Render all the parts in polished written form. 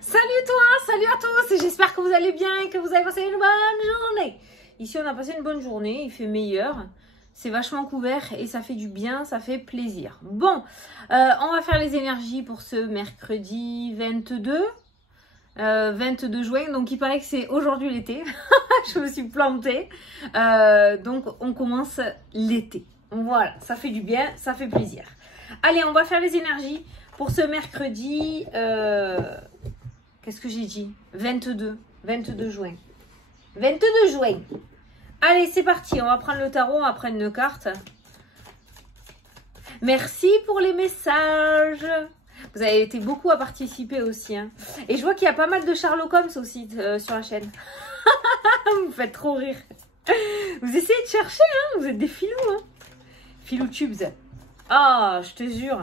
Salut toi, salut à tous, j'espère que vous allez bien et que vous avez passé une bonne journée. Ici on a passé une bonne journée, il fait meilleur, c'est vachement couvert et ça fait du bien, ça fait plaisir. Bon, on va faire les énergies pour ce mercredi 22 juin, donc il paraît que c'est aujourd'hui l'été, je me suis plantée, donc on commence l'été. Voilà, ça fait du bien, ça fait plaisir. Allez, on va faire les énergies pour ce mercredi... Qu'est-ce que j'ai dit? 22 juin. 22 juin. Allez, c'est parti. On va prendre le tarot, on va prendre une carte. Merci pour les messages. Vous avez été beaucoup à participer aussi. Hein. Et je vois qu'il y a pas mal de Sherlock Holmes aussi sur la chaîne. Vous me faites trop rire. Vous essayez de chercher, hein. Vous êtes des filous. Hein. Filou tubes. Ah, je te jure.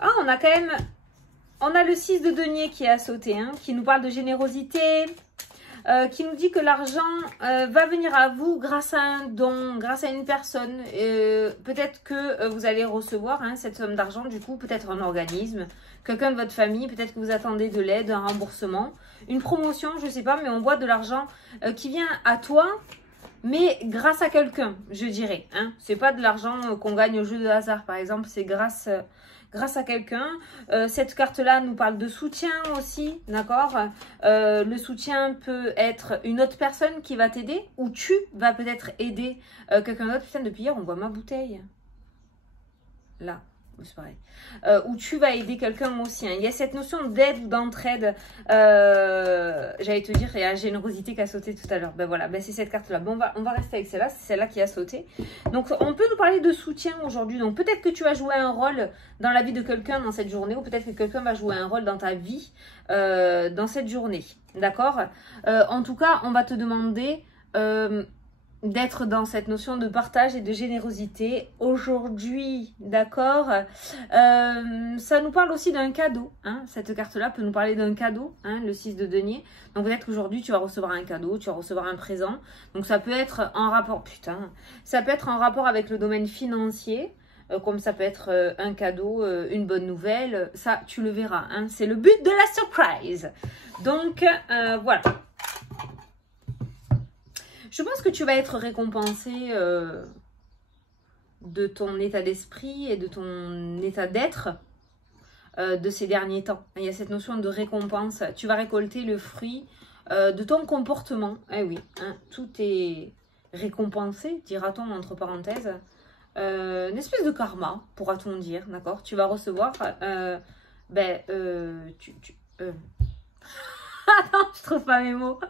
Ah, on a quand même... On a le 6 de denier qui est à sauter, hein, qui nous parle de générosité, qui nous dit que l'argent va venir à vous grâce à un don, grâce à une personne. Peut-être que vous allez recevoir cette somme d'argent, du coup, peut-être un organisme, quelqu'un de votre famille, peut-être que vous attendez de l'aide, un remboursement, une promotion, je ne sais pas, mais on voit de l'argent qui vient à toi, mais grâce à quelqu'un, je dirais. Hein. Ce n'est pas de l'argent qu'on gagne au jeu de hasard, par exemple, c'est grâce à quelqu'un. Cette carte-là nous parle de soutien aussi, d'accord? Le soutien peut être une autre personne qui va t'aider ou tu vas peut-être aider quelqu'un d'autre. Putain, depuis hier, on voit ma bouteille. Là, c'est pareil. Ou tu vas aider quelqu'un aussi. Hein. Il y a cette notion d'aide ou d'entraide. J'allais te dire, il y a la générosité qui a sauté tout à l'heure. Ben voilà, ben c'est cette carte-là. Bon, on va rester avec celle-là. C'est celle-là qui a sauté. Donc, on peut nous parler de soutien aujourd'hui. Donc, peut-être que tu vas jouer un rôle dans la vie de quelqu'un dans cette journée. Ou peut-être que quelqu'un va jouer un rôle dans ta vie dans cette journée. D'accord? En tout cas, on va te demander... d'être dans cette notion de partage et de générosité aujourd'hui, d'accord? Ça nous parle aussi d'un cadeau, hein? Cette carte-là peut nous parler d'un cadeau, hein, le 6 de denier. Donc peut-être qu'aujourd'hui tu vas recevoir un cadeau, tu vas recevoir un présent. Donc ça peut être en rapport, ça peut être en rapport avec le domaine financier, comme ça peut être un cadeau, une bonne nouvelle, ça tu le verras, hein? C'est le but de la surprise. Donc voilà. Je pense que tu vas être récompensé de ton état d'esprit et de ton état d'être de ces derniers temps. Il y a cette notion de récompense. Tu vas récolter le fruit de ton comportement. Eh oui, hein, tout est récompensé, dira-t-on entre parenthèses. Une espèce de karma, pourra-t-on dire, d'accord? Tu vas recevoir... Attends, je trouve pas mes mots.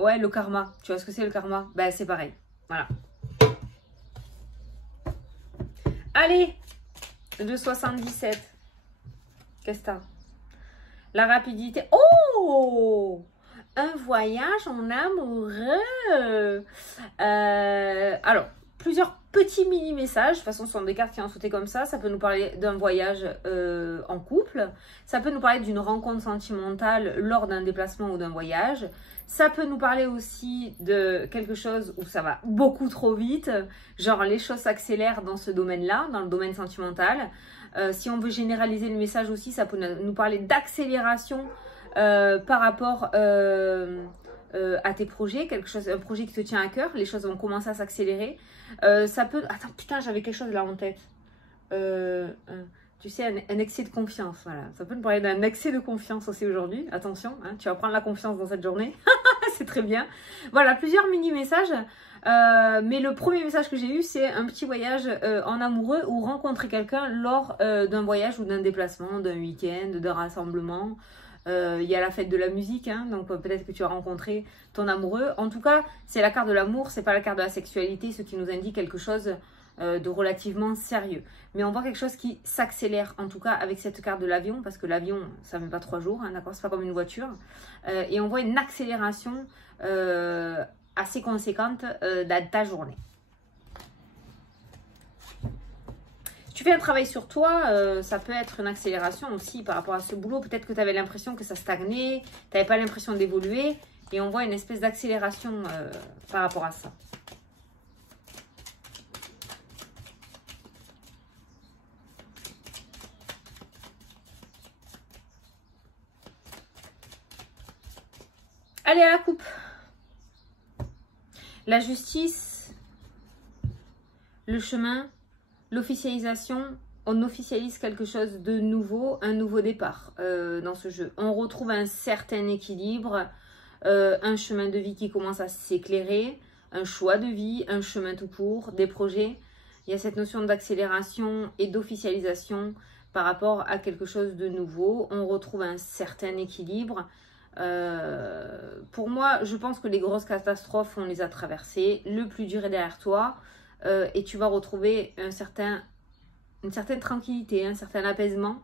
Ouais, le karma. Tu vois ce que c'est le karma? Ben, c'est pareil. Voilà. Allez, le 77. Qu'est-ce que t'as? La rapidité. Oh! Un voyage en amoureux. Alors, plusieurs petits mini-messages. De toute façon, ce sont des cartes qui ont sauté comme ça. Ça peut nous parler d'un voyage en couple. Ça peut nous parler d'une rencontre sentimentale lors d'un déplacement ou d'un voyage. Ça peut nous parler aussi de quelque chose où ça va beaucoup trop vite. Genre, les choses s'accélèrent dans ce domaine-là, dans le domaine sentimental. Si on veut généraliser le message aussi, ça peut nous parler d'accélération par rapport à tes projets, un projet qui te tient à cœur, les choses vont commencer à s'accélérer. Ça peut... Attends, putain, j'avais quelque chose là en tête. Tu sais, un excès de confiance, voilà. Ça peut nous parler d'un excès de confiance aussi aujourd'hui. Attention, hein, tu vas prendre la confiance dans cette journée. C'est très bien. Voilà, plusieurs mini-messages. Mais le premier message que j'ai eu, c'est un petit voyage en amoureux ou rencontrer quelqu'un lors d'un voyage ou d'un déplacement, d'un week-end, d'un rassemblement. Il y a la fête de la musique, hein, donc peut-être que tu as rencontré ton amoureux. En tout cas, c'est la carte de l'amour, c'est pas la carte de la sexualité, ce qui nous indique quelque chose de relativement sérieux. Mais on voit quelque chose qui s'accélère, en tout cas avec cette carte de l'avion, parce que l'avion, ça ne met pas 3 jours, hein, d'accord, c'est pas comme une voiture. Et on voit une accélération assez conséquente de ta journée. Si tu fais un travail sur toi, ça peut être une accélération aussi par rapport à ce boulot. Peut-être que tu avais l'impression que ça stagnait, tu n'avais pas l'impression d'évoluer, et on voit une espèce d'accélération par rapport à ça. Allez, à la coupe. La justice, le chemin, l'officialisation. On officialise quelque chose de nouveau, un nouveau départ dans ce jeu. On retrouve un certain équilibre, un chemin de vie qui commence à s'éclairer, un choix de vie, un chemin tout court, des projets. Il y a cette notion d'accélération et d'officialisation par rapport à quelque chose de nouveau. On retrouve un certain équilibre. Pour moi, je pense que les grosses catastrophes, on les a traversées. Le plus dur est derrière toi et tu vas retrouver une certaine tranquillité, un certain apaisement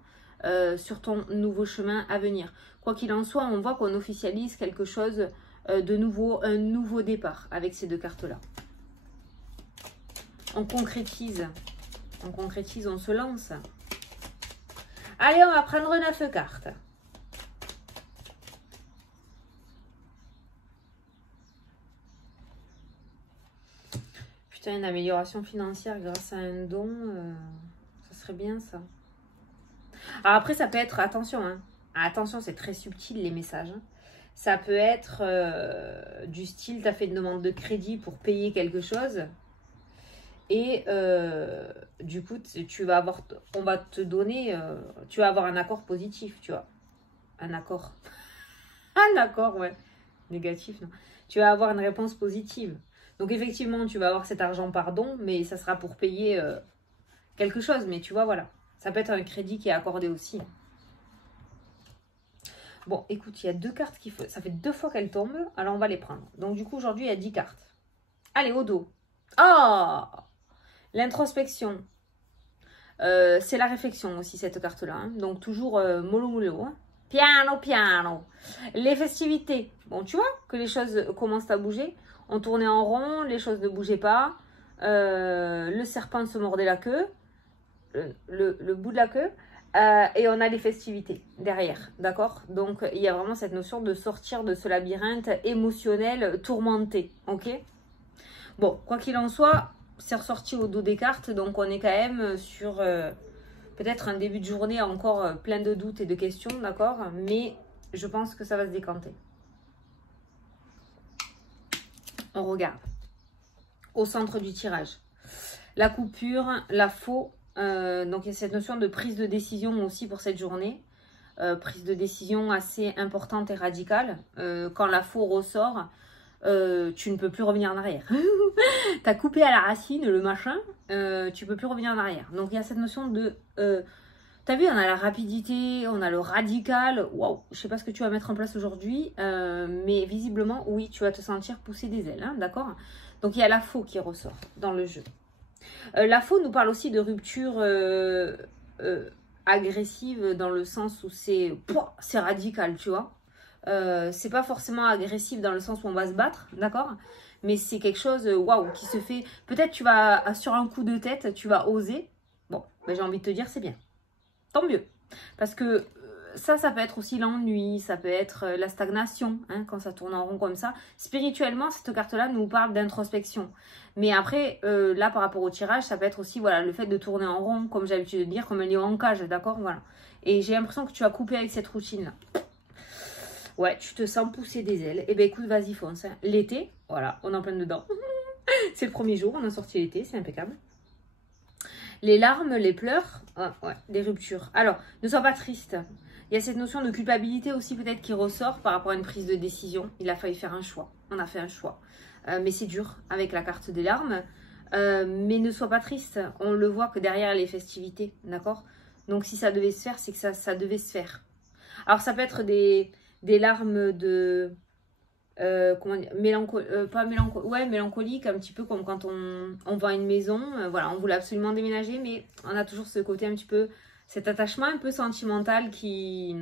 sur ton nouveau chemin à venir. Quoi qu'il en soit, on voit qu'on officialise quelque chose de nouveau, un nouveau départ avec ces deux cartes-là. On concrétise, on se lance. Allez, on va prendre 9 cartes. Putain, une amélioration financière grâce à un don, ça serait bien ça. Alors après, ça peut être, attention, hein, attention, c'est très subtil les messages. Hein. Ça peut être du style, tu as fait une demande de crédit pour payer quelque chose. Et du coup, tu vas avoir, on va te donner, tu vas avoir un accord positif, tu vois. Un accord. Un accord, ouais. Négatif, non. Tu vas avoir une réponse positive. Donc effectivement, tu vas avoir cet argent par don, mais ça sera pour payer quelque chose. Mais tu vois, voilà. Ça peut être un crédit qui est accordé aussi. Bon, écoute, il y a 2 cartes qu'il faut. Ça fait 2 fois qu'elles tombent. Alors, on va les prendre. Donc, du coup, aujourd'hui, il y a 10 cartes. Allez, au dos. Ah, l'introspection. C'est la réflexion aussi, cette carte-là. Hein. Donc, toujours mollo mollo. Hein. Piano, piano. Les festivités. Bon, tu vois que les choses commencent à bouger. On tournait en rond, les choses ne bougeaient pas. Le serpent se mordait la queue. Le bout de la queue. Et on a les festivités derrière, d'accord? Donc, il y a vraiment cette notion de sortir de ce labyrinthe émotionnel tourmenté, ok? Bon, quoi qu'il en soit, c'est ressorti au dos des cartes, donc on est quand même sur peut-être un début de journée encore plein de doutes et de questions, d'accord? Mais je pense que ça va se décanter. On regarde. Au centre du tirage. La coupure, la faux. Donc il y a cette notion de prise de décision aussi pour cette journée. Prise de décision assez importante et radicale. Quand la faux ressort, tu ne peux plus revenir en arrière. Tu as coupé à la racine le machin, tu ne peux plus revenir en arrière. Donc il y a cette notion de... tu as vu, on a la rapidité, on a le radical. Waouh, je ne sais pas ce que tu vas mettre en place aujourd'hui, mais visiblement, oui, tu vas te sentir pousser des ailes, hein, d'accord? Donc il y a la faux qui ressort dans le jeu. La faux nous parle aussi de rupture agressive dans le sens où c'est radical, tu vois. C'est pas forcément agressif dans le sens où on va se battre, d'accord? Mais c'est quelque chose, waouh, qui se fait... Peut-être tu vas, sur un coup de tête, tu vas oser. Bon, ben, j'ai envie de te dire, c'est bien. Tant mieux. Parce que ça peut être aussi l'ennui, ça peut être la stagnation, hein, quand ça tourne en rond comme ça. Spirituellement, cette carte-là nous parle d'introspection. Mais après, là, par rapport au tirage, ça peut être aussi voilà, le fait de tourner en rond, comme j'ai l'habitude de dire, comme un lion en cage, d'accord? Voilà. Et j'ai l'impression que tu as coupé avec cette routine-là. Ouais, tu te sens pousser des ailes. Eh bien, écoute, vas-y, fonce. Hein. L'été, voilà, on est en plein dedans. C'est le premier jour, on a sorti l'été, c'est impeccable. Les larmes, les pleurs, ouais, des ruptures. Alors, ne sois pas triste. Il y a cette notion de culpabilité aussi peut-être qui ressort par rapport à une prise de décision. Il a fallu faire un choix. On a fait un choix. Mais c'est dur avec la carte des larmes. Mais ne sois pas triste. On le voit que derrière les festivités, d'accord? Donc si ça devait se faire, c'est que ça devait se faire. Alors ça peut être des larmes de... comment dire, pas mélancolique, ouais, mélancolique, un petit peu comme quand on vend une maison, voilà, on voulait absolument déménager, mais on a toujours ce côté un petit peu, cet attachement un peu sentimental qui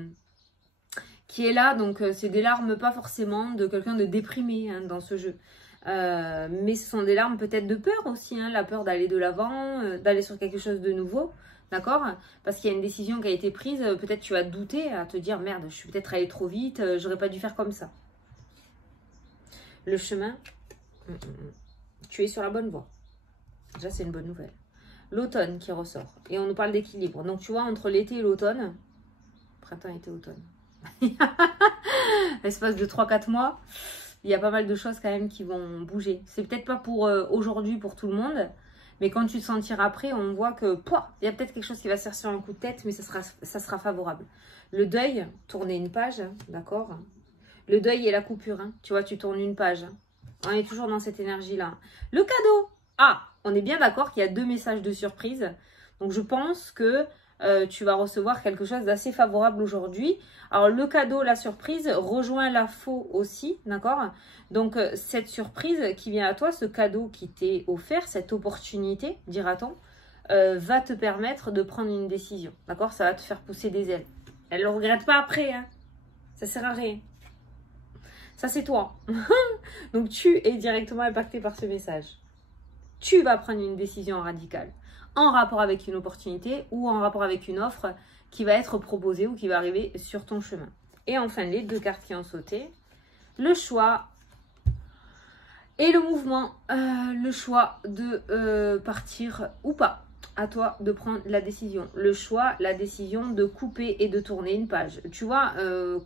est là, donc c'est des larmes pas forcément de quelqu'un de déprimé hein, dans ce jeu, mais ce sont des larmes peut-être de peur aussi, hein, la peur d'aller de l'avant, d'aller sur quelque chose de nouveau, d'accord? Parce qu'il y a une décision qui a été prise, peut-être tu vas douter, à te dire, merde, je suis peut-être allée trop vite, j'aurais pas dû faire comme ça. Le chemin, tu es sur la bonne voie. Déjà, c'est une bonne nouvelle. L'automne qui ressort. Et on nous parle d'équilibre. Donc, tu vois, entre l'été et l'automne, printemps, été, automne. L'espace de 3-4 mois, il y a pas mal de choses quand même qui vont bouger. C'est peut-être pas pour aujourd'hui pour tout le monde, mais quand tu te sentiras prêt, on voit que il y a peut-être quelque chose qui va se faire sur un coup de tête, mais ça sera favorable. Le deuil, tourner une page, d'accord? Le deuil et la coupure, hein. Tu vois, tu tournes une page. On est toujours dans cette énergie-là. Le cadeau. Ah, on est bien d'accord qu'il y a 2 messages de surprise. Donc, je pense que tu vas recevoir quelque chose d'assez favorable aujourd'hui. Alors, le cadeau, la surprise, rejoint la faux aussi, d'accord? Donc, cette surprise qui vient à toi, ce cadeau qui t'est offert, cette opportunité, dira-t-on, va te permettre de prendre une décision, d'accord? Ça va te faire pousser des ailes. Elle ne le regrette pas après, hein. Ça sert à rien. Ça, c'est toi. Donc, tu es directement impacté par ce message. Tu vas prendre une décision radicale en rapport avec une opportunité ou en rapport avec une offre qui va être proposée ou qui va arriver sur ton chemin. Et enfin, les 2 cartes qui ont sauté. Le choix et le mouvement. Le choix de partir ou pas. À toi de prendre la décision. Le choix, la décision de couper et de tourner une page. Tu vois,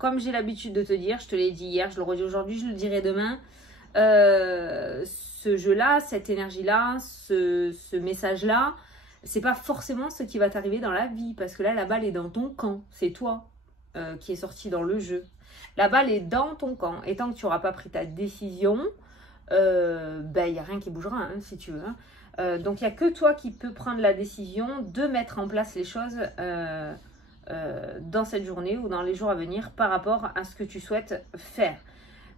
comme j'ai l'habitude de te dire, je te l'ai dit hier, je le redis aujourd'hui, je le dirai demain. Ce jeu-là, cette énergie-là, ce message-là, c'est pas forcément ce qui va t'arriver dans la vie. Parce que là, la balle est dans ton camp. C'est toi qui est sorti dans le jeu. La balle est dans ton camp. Et tant que tu n'auras pas pris ta décision, il n'y a rien qui bougera, hein, si tu veux. Hein. Donc, il n'y a que toi qui peux prendre la décision de mettre en place les choses dans cette journée ou dans les jours à venir par rapport à ce que tu souhaites faire.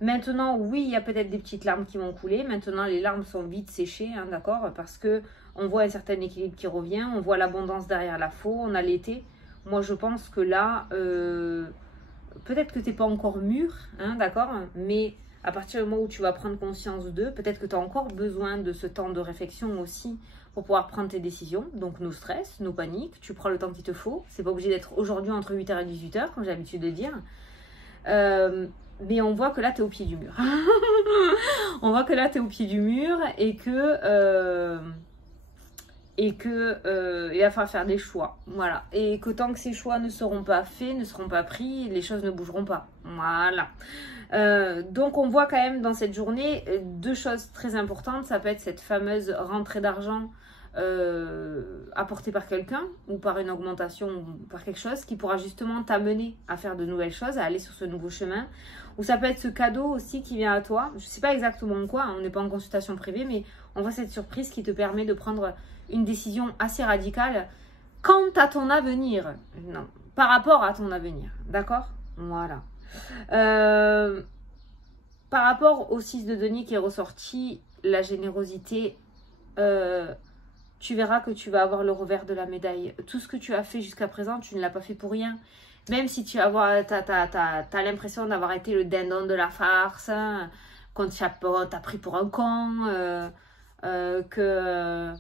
Maintenant, oui, il y a peut-être des petites larmes qui vont couler. Maintenant, les larmes sont vite séchées, hein, d'accord? Parce que on voit un certain équilibre qui revient. On voit l'abondance derrière la faux. On a l'été. Moi, je pense que là, peut-être que tu n'es pas encore mûr, hein, d'accord? Mais à partir du moment où tu vas prendre conscience d'eux, peut-être que tu as encore besoin de ce temps de réflexion aussi pour pouvoir prendre tes décisions. Donc, nos stress, nos paniques, tu prends le temps qu'il te faut. C'est pas obligé d'être aujourd'hui entre 8h et 18h, comme j'ai l'habitude de dire. Mais on voit que là, tu es au pied du mur. On voit que là, tu es au pied du mur et que il va falloir faire des choix. Voilà. Et que tant que ces choix ne seront pas faits, ne seront pas pris, les choses ne bougeront pas. Voilà. Donc, on voit quand même dans cette journée 2 choses très importantes. Ça peut être cette fameuse rentrée d'argent apportée par quelqu'un ou par une augmentation ou par quelque chose qui pourra justement t'amener à faire de nouvelles choses, à aller sur ce nouveau chemin. Ou ça peut être ce cadeau aussi qui vient à toi. Je ne sais pas exactement quoi, hein, on n'est pas en consultation privée, mais on voit cette surprise qui te permet de prendre une décision assez radicale quant à ton avenir. Non, par rapport à ton avenir. D'accord? Voilà. Par rapport au 6 de denier qui est ressorti, la générosité, tu verras que tu vas avoir le revers de la médaille. Tout ce que tu as fait jusqu'à présent, tu ne l'as pas fait pour rien. Même si tu as l'impression d'avoir été le dindon de la farce, qu'on t'a pris pour un con, que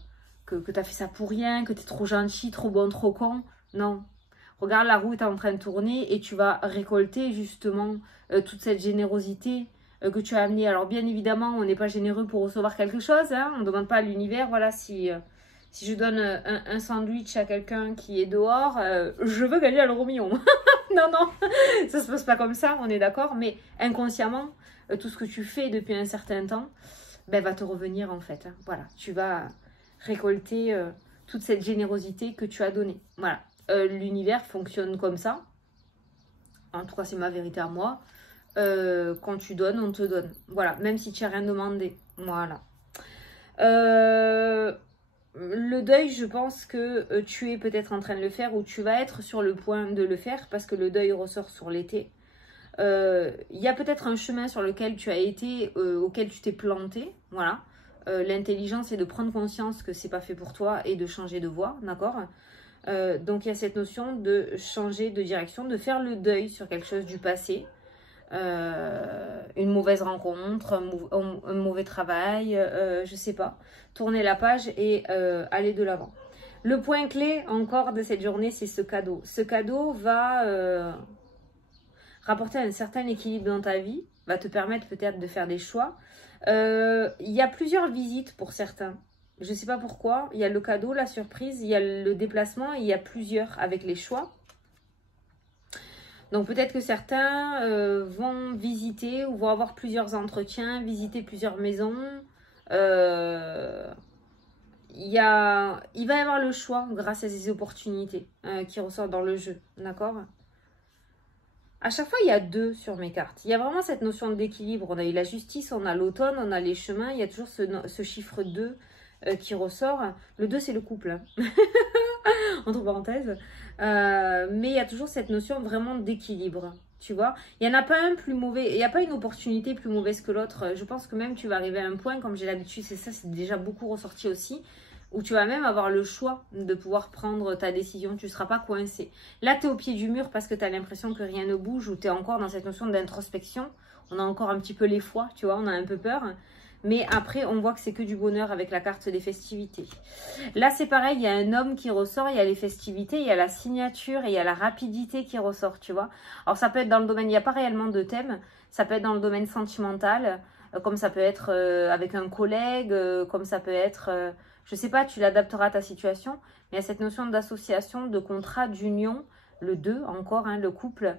tu as fait ça pour rien, que tu es trop gentil, trop bon, trop con. Non. Regarde, la roue est en train de tourner et tu vas récolter justement toute cette générosité que tu as amenée. Alors bien évidemment, on n'est pas généreux pour recevoir quelque chose. Hein. On ne demande pas à l'univers, voilà, si je donne un sandwich à quelqu'un qui est dehors, je veux gagner à l'euro million. Non, non, ça se passe pas comme ça, on est d'accord. Mais inconsciemment, tout ce que tu fais depuis un certain temps, ben, va te revenir en fait. Hein. Voilà, tu vas récolter toute cette générosité que tu as donnée. Voilà, l'univers fonctionne comme ça. En tout cas, c'est ma vérité à moi. Quand tu donnes, on te donne. Voilà, même si tu n'as rien demandé. Voilà. Le deuil, je pense que tu es peut-être en train de le faire ou tu vas être sur le point de le faire parce que le deuil ressort sur l'été. Il y a peut-être un chemin sur lequel tu as été, auquel tu t'es planté. Voilà. L'intelligence est de prendre conscience que c'est pas fait pour toi et de changer de voie, d'accord? Donc il y a cette notion de changer de direction, de faire le deuil sur quelque chose du passé. Une mauvaise rencontre, un mauvais travail, je sais pas. Tourner la page et aller de l'avant. Le point clé encore de cette journée, c'est ce cadeau. Ce cadeau va rapporter un certain équilibre dans ta vie, va te permettre peut-être de faire des choix. Il y a plusieurs visites pour certains. Je sais pas pourquoi. Il y a le cadeau, la surprise, il y a le déplacement, il y a plusieurs avec les choix. Donc peut-être que certains vont visiter ou vont avoir plusieurs entretiens, visiter plusieurs maisons. Il va y avoir le choix grâce à ces opportunités qui ressortent dans le jeu. D'accord? À chaque fois, il y a 2 sur mes cartes. Il y a vraiment cette notion d'équilibre. On a eu la justice, on a l'automne, on a les chemins. Il y a toujours ce chiffre 2 qui ressort. Le 2, c'est le couple. Hein. Entre parenthèses. Mais il y a toujours cette notion vraiment d'équilibre. Tu vois, il n'y en a pas un plus mauvais. Il n'y a pas une opportunité plus mauvaise que l'autre. Je pense que même tu vas arriver à un point, comme j'ai l'habitude, c'est déjà beaucoup ressorti aussi, où tu vas même avoir le choix de pouvoir prendre ta décision. Tu ne seras pas coincé. Là, tu es au pied du mur parce que tu as l'impression que rien ne bouge ou tu es encore dans cette notion d'introspection. On a encore un petit peu les fois, tu vois, on a un peu peur. Mais après, on voit que c'est que du bonheur avec la carte des festivités. Là, c'est pareil, il y a un homme qui ressort, il y a les festivités, il y a la signature et il y a la rapidité qui ressort, tu vois. Alors, ça peut être dans le domaine, il n'y a pas réellement de thème, ça peut être dans le domaine sentimental, comme ça peut être avec un collègue, comme ça peut être, je sais pas, tu l'adapteras à ta situation, mais il y a cette notion d'association, de contrat, d'union, le 2 encore, hein, le couple,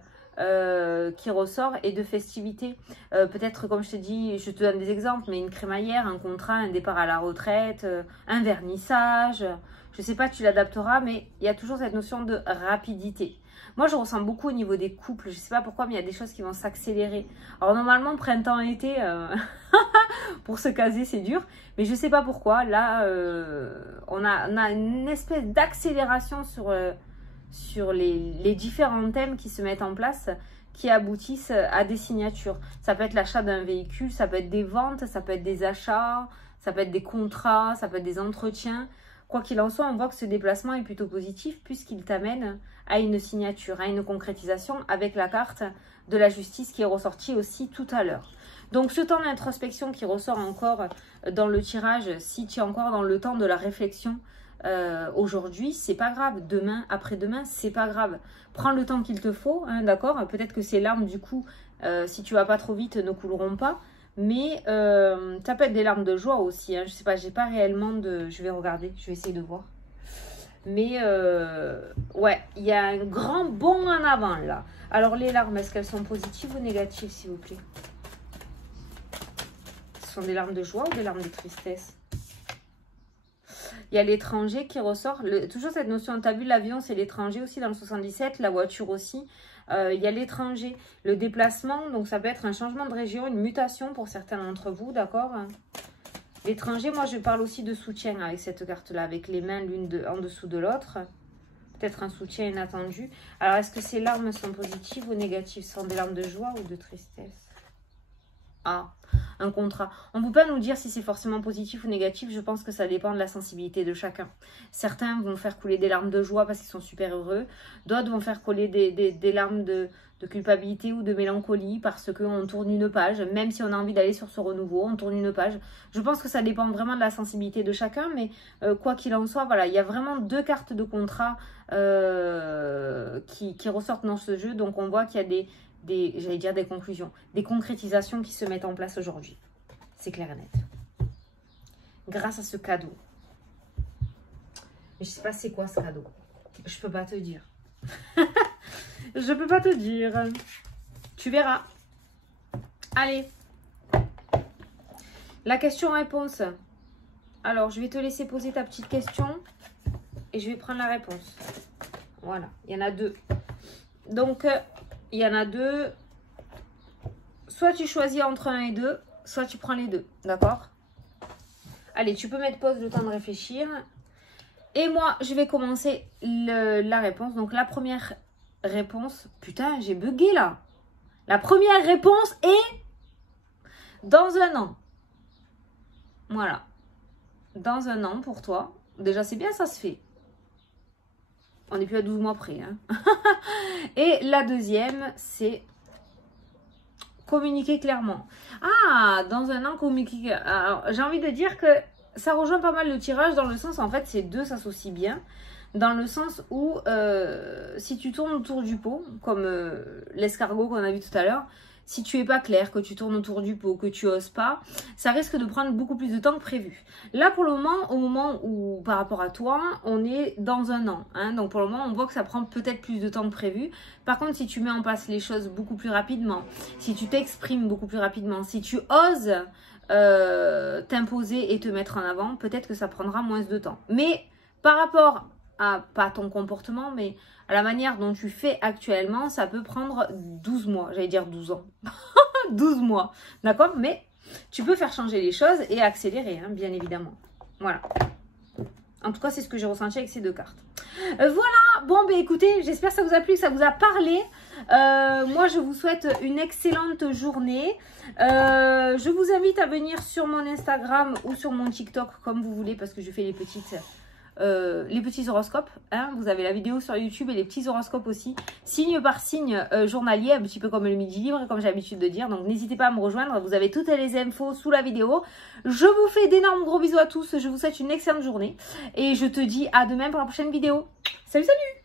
qui ressort et de festivités. Peut-être, comme je te dis, je te donne des exemples, mais une crémaillère, un contrat, un départ à la retraite, un vernissage, je sais pas, tu l'adapteras, mais il y a toujours cette notion de rapidité. Moi, je ressens beaucoup au niveau des couples, je sais pas pourquoi, mais il y a des choses qui vont s'accélérer. Alors, normalement, printemps-été, pour se caser, c'est dur, mais je sais pas pourquoi. Là, on a une espèce d'accélération sur les différents thèmes qui se mettent en place, qui aboutissent à des signatures. Ça peut être l'achat d'un véhicule, ça peut être des ventes, ça peut être des achats, ça peut être des contrats, ça peut être des entretiens. Quoi qu'il en soit, on voit que ce déplacement est plutôt positif puisqu'il t'amène à une signature, à une concrétisation avec la carte de la justice qui est ressortie aussi tout à l'heure. Donc ce temps d'introspection qui ressort encore dans le tirage, si tu es encore dans le temps de la réflexion, aujourd'hui, c'est pas grave. Demain, après-demain, c'est pas grave. Prends le temps qu'il te faut, hein, d'accord? Peut-être que ces larmes, du coup, si tu vas pas trop vite, ne couleront pas. Mais ça peut être des larmes de joie aussi. Hein. Je sais pas, j'ai pas réellement de... Je vais regarder, je vais essayer de voir. Mais ouais, il y a un grand bond en avant là. Alors les larmes, est-ce qu'elles sont positives ou négatives, s'il vous plaît? Ce sont des larmes de joie ou des larmes de tristesse? Il y a l'étranger qui ressort. Toujours cette notion, tu as vu l'avion, c'est l'étranger aussi dans le 77, la voiture aussi. Il y a l'étranger, le déplacement, donc ça peut être un changement de région, une mutation pour certains d'entre vous, d'accord? L'étranger, moi je parle aussi de soutien avec cette carte-là, avec les mains l'une en dessous de l'autre. Peut-être un soutien inattendu. Alors est-ce que ces larmes sont positives ou négatives? Ce sont des larmes de joie ou de tristesse? Ah, un contrat. On ne peut pas nous dire si c'est forcément positif ou négatif. Je pense que ça dépend de la sensibilité de chacun. Certains vont faire couler des larmes de joie parce qu'ils sont super heureux. D'autres vont faire couler des larmes de culpabilité ou de mélancolie parce qu'on tourne une page. Même si on a envie d'aller sur ce renouveau, on tourne une page. Je pense que ça dépend vraiment de la sensibilité de chacun. Mais quoi qu'il en soit, voilà, il y a vraiment 2 cartes de contrat qui ressortent dans ce jeu. Donc on voit qu'il y a j'allais dire des conclusions, des concrétisations qui se mettent en place aujourd'hui. C'est clair et net. Grâce à ce cadeau. Mais je sais pas c'est quoi ce cadeau. Je peux pas te dire. Je peux pas te dire. Tu verras. Allez. La question-réponse. Alors, je vais te laisser poser ta petite question et je vais prendre la réponse. Voilà. Il y en a 2. Donc... il y en a 2. Soit tu choisis entre 1 et 2, soit tu prends les 2. D'accord? Allez, tu peux mettre pause le temps de réfléchir. Et moi, je vais commencer la réponse. Donc, la première réponse... Putain, j'ai bugué là. La première réponse est... dans un an. Voilà. Dans un an pour toi. Déjà, c'est bien, ça se fait. On n'est plus à 12 mois près. Hein. Et la deuxième, c'est communiquer clairement. Ah, dans un an, communiquer. Alors, j'ai envie de dire que ça rejoint pas mal le tirage dans le sens, en fait, ces 2 s'associent bien. Dans le sens où, si tu tournes autour du pot, comme l'escargot qu'on a vu tout à l'heure, si tu es pas clair, que tu tournes autour du pot, que tu oses pas, ça risque de prendre beaucoup plus de temps que prévu. Là, pour le moment, au moment où, par rapport à toi, on est dans un an. Hein, donc, pour le moment, on voit que ça prend peut-être plus de temps que prévu. Par contre, si tu mets en place les choses beaucoup plus rapidement, si tu t'exprimes beaucoup plus rapidement, si tu oses t'imposer et te mettre en avant, peut-être que ça prendra moins de temps. Mais par rapport à, pas ton comportement, mais à la manière dont tu fais actuellement, ça peut prendre 12 mois. J'allais dire 12 ans. 12 mois. D'accord? Mais tu peux faire changer les choses et accélérer, hein, bien évidemment. Voilà. En tout cas, c'est ce que j'ai ressenti avec ces deux cartes. Voilà, bon, ben écoutez, j'espère que ça vous a plu, que ça vous a parlé. Moi, je vous souhaite une excellente journée. Je vous invite à venir sur mon Instagram ou sur mon TikTok, comme vous voulez, parce que je fais les petits horoscopes. Hein. Vous avez la vidéo sur YouTube et les petits horoscopes aussi, signe par signe journalier, un petit peu comme le Midi Libre, comme j'ai l'habitude de dire. Donc, n'hésitez pas à me rejoindre. Vous avez toutes les infos sous la vidéo. Je vous fais d'énormes gros bisous à tous. Je vous souhaite une excellente journée. Et je te dis à demain pour la prochaine vidéo. Salut, salut!